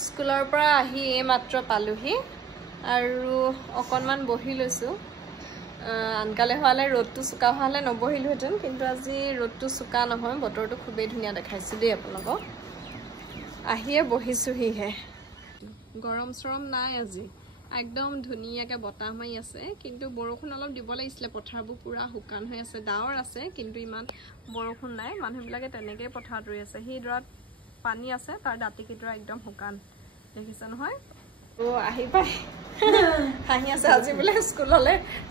স্কুলৰ পৰা আহি মাত্ৰ পালোহি আৰু অকণমান বহি লৈছোঁ আনকালে হোৱালে ৰ'দটো চোকা হোৱালে নবহিলোহেঁতেন কিন্তু আজি ৰ'দটো চোকা নহয় বতৰটো খুবেই ধুনীয়া দেখাইছোঁ দেই আপোনালোকক আহিয়ে বহিছোঁহিহে গৰম চৰম নাই আজি একদম ধুনীয়াকৈ বতাহ মাৰি আছে কিন্তু বৰষুণ অলপ দিব লাগিছিলে পথাৰবোৰ পুৰা শুকান হৈ আছে ডাৱৰ আছে কিন্তু ইমান বৰষুণ নাই মানুহবিলাকে তেনেকৈ পথাৰত ৰুই আছে সেই দৰাত পানী আছে তাৰ দাঁতিকেইডৰা একদম শুকান দেখিছে নহয় আহি পাই হাঁহি আছে আজি বোলে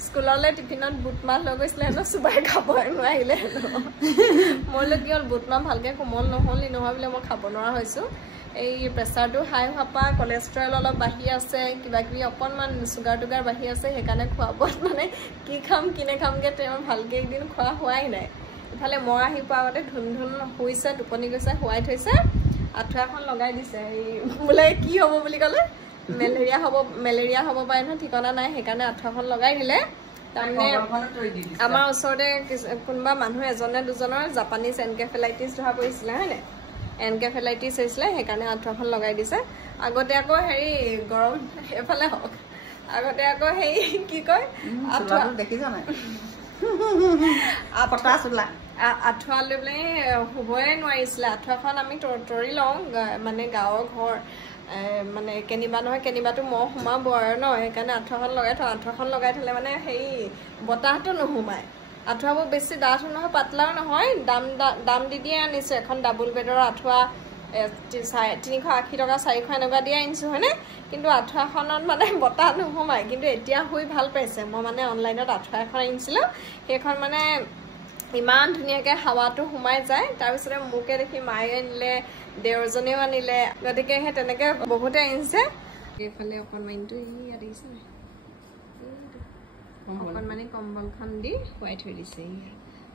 স্কুললৈ টিফিনত বুট মাছ লৈ গৈছিলে হেনো চুবাই খাব নোৱাৰিলে হেনো মই বোলো কি হ'ল বুট মাছ ভালকৈ কোমল নহ'ল নহয় বোলে মই খাব নোৱাৰা হৈছোঁ এই প্ৰেছাৰটো হাই হোৱাৰ পৰা কলেষ্ট্ৰল অলপ বাঢ়ি আছে কিবা কিবি অকণমান চুগাৰ টুগাৰ বাঢ়ি আছে সেইকাৰণে খোৱা বোৱাত মানে কি খাম কি নেখামকৈ তেওঁ ভালকৈ একদিন খোৱা হোৱাই নাই ইফালে মই আহি পোৱা আগতে ধুন শুইছে টোপনি গৈছে শুৱাই থৈছে আঁঠুৱাখন লগাই দিছে এই বোলে কি হ'ব বুলি ক'লে মেলেৰিয়া হ'ব পাৰে নহয় ঠিকনা নাই সেইকাৰণে আঁঠুৱাখন লগাই দিলে তাৰমানে আমাৰ ওচৰতে কোনোবা মানুহ এজনে দুজনৰ জাপানীজ এনকেফেলাইটিছ ধৰা পৰিছিলে হয়নে এনকেফেলাইটিছ হৈছিলে সেইকাৰণে আঁঠুৱাখন লগাই দিছে আগতে আকৌ হেৰি গৰম এইফালে হওক আগতে আকৌ হেৰি কি কয় আঁঠুৱা দেখিছা নাই আঁঠুৱা লৈ পেলাই শুবই নোৱাৰিছিলে আঁঠুৱাখন আমি তৰি লওঁ মানে গাঁৱৰ ঘৰ মানে কেনিবা নহয় কেনিবাতো মহ সোমাব আৰু ন সেইকাৰণে আঁঠুৱাখন লগাই থওঁ আঁঠুৱাখন লগাই থ'লে মানে হেৰি বতাহটো নোসোমায় আঁঠুৱাবোৰ বেছি ডাঠো নহয় পাতলাও নহয় দাম দিয়ে আনিছোঁ এখন ডাবুল বেডৰ আঁঠুৱা 380 টকা 400 এনেকুৱা দিয়ে আনিছোঁ হয়নে কিন্তু আঁঠুৱাখনত মানে বতাহ নোসোমায় কিন্তু এতিয়া শুই ভাল পাইছে মই মানে অনলাইনত আঁঠুৱা এখন আনিছিলোঁ সেইখন মানে ইমান ধুনীয়াকৈ হাৱাটো সোমাই যায় তাৰপিছতে মোকে দেখি মায়ে আনিলে দেউৰজনেও আনিলে গতিকে সেই তেনেকৈ বহুতে আনিছে এইফালে অকণমানিটো ইয়াত দেখিছে নাই অকণমানি কম্বলখন দি শুৱাই থৈ দিছে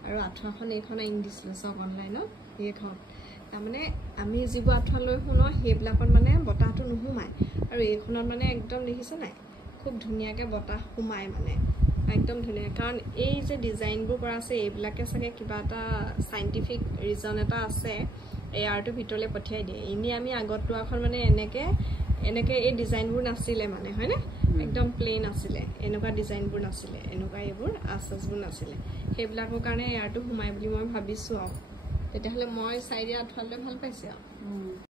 আৰু আঁঠুৱাখন এইখন আনি দিছিলোঁ চব অনলাইনত সেইখন তাৰমানে আমি যিবোৰ আঁঠুৱা লৈ শুনো সেইবিলাকত মানে বতাহটো নোসোমায় আৰু এইখনত মানে একদম দেখিছে নাই খুব ধুনীয়াকৈ বতাহ সোমায় মানে একদম ধুনীয়া কাৰণ এই যে ডিজাইনবোৰ কৰা আছে এইবিলাকে চাগে কিবা এটা চাইণ্টিফিক ৰিজন এটা আছে এয়াৰটো ভিতৰলৈ পঠিয়াই দিয়ে এনেই আমি আগত লোৱাখন মানে এনেকৈ এই ডিজাইনবোৰ নাছিলে মানে হয়নে একদম প্লেইন আছিলে এনেকুৱা ডিজাইনবোৰ নাছিলে এনেকুৱা এইবোৰ আচবোৰ নাছিলে সেইবিলাকৰ কাৰণে এয়াৰটো সোমাই বুলি মই ভাবিছোঁ আৰু তেতিয়াহ'লে মই চাই দিয়া আঁঠুৱালৈ ভাল পাইছে আৰু